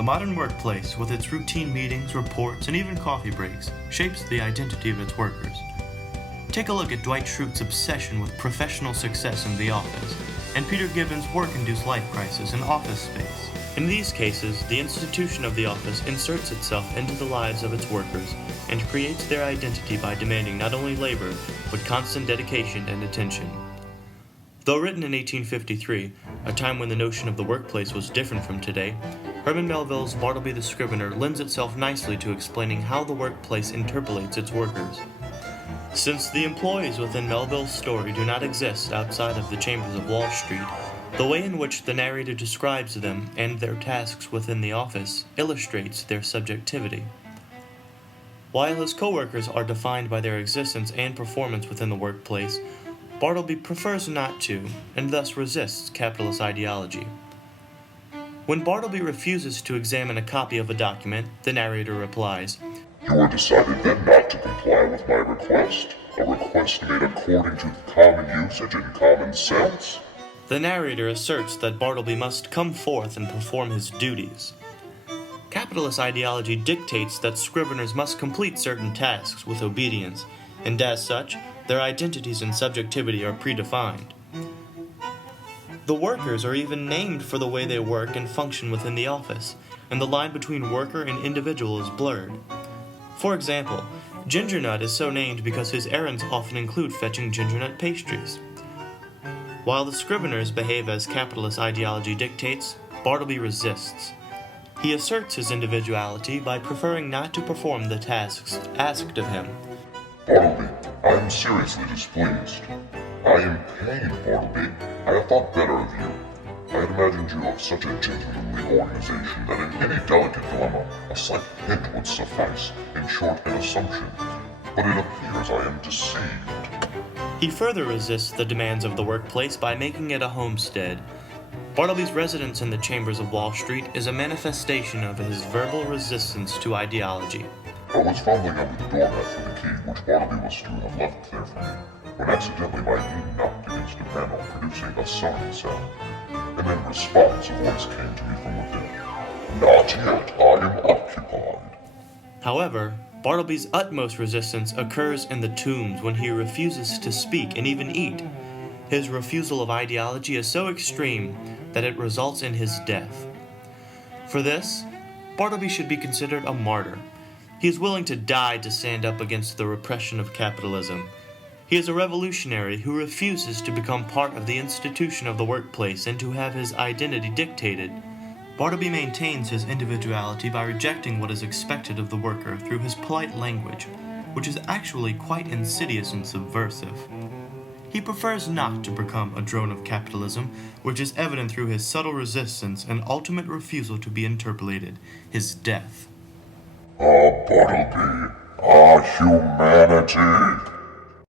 The modern workplace, with its routine meetings, reports, and even coffee breaks, shapes the identity of its workers. Take a look at Dwight Schrute's obsession with professional success in the office, and Peter Gibbons' work-induced life crisis in Office Space. In these cases, the institution of the office inserts itself into the lives of its workers and creates their identity by demanding not only labor, but constant dedication and attention. Though written in 1853, a time when the notion of the workplace was different from today, Herman Melville's Bartleby the Scrivener lends itself nicely to explaining how the workplace interpolates its workers. Since the employees within Melville's story do not exist outside of the chambers of Wall Street, the way in which the narrator describes them and their tasks within the office illustrates their subjectivity. While his co-workers are defined by their existence and performance within the workplace, Bartleby prefers not to, and thus resists capitalist ideology. When Bartleby refuses to examine a copy of a document, the narrator replies, "You have decided then not to comply with my request, a request made according to common usage and common sense?" The narrator asserts that Bartleby must come forth and perform his duties. Capitalist ideology dictates that Scriveners must complete certain tasks with obedience, and as such, their identities and subjectivity are predefined. The workers are even named for the way they work and function within the office, and the line between worker and individual is blurred. For example, Gingernut is so named because his errands often include fetching gingernut pastries. While the Scriveners behave as capitalist ideology dictates, Bartleby resists. He asserts his individuality by preferring not to perform the tasks asked of him. "Bartleby, I am seriously displeased. I am pained, Bartleby. I have thought better of you. I had imagined you of such a gentlemanly organization that in any delicate dilemma, a slight hint would suffice. In short, an assumption. But it appears I am deceived." He further resists the demands of the workplace by making it a homestead. Bartleby's residence in the chambers of Wall Street is a manifestation of his verbal resistance to ideology. "I was fumbling under the doormat for the key, which Bartleby was to have left there for me, when accidentally my knee knocked against a panel, producing a sounding sound, and in response a voice came to me from within. 'Not yet, I am occupied.'" However, Bartleby's utmost resistance occurs in the tombs when he refuses to speak and even eat. His refusal of ideology is so extreme that it results in his death. For this, Bartleby should be considered a martyr. He is willing to die to stand up against the repression of capitalism. He is a revolutionary who refuses to become part of the institution of the workplace and to have his identity dictated. Bartleby maintains his individuality by rejecting what is expected of the worker through his polite language, which is actually quite insidious and subversive. He prefers not to become a drone of capitalism, which is evident through his subtle resistance and ultimate refusal to be interpolated, his death. "Ah, Bartleby, ah, humanity!"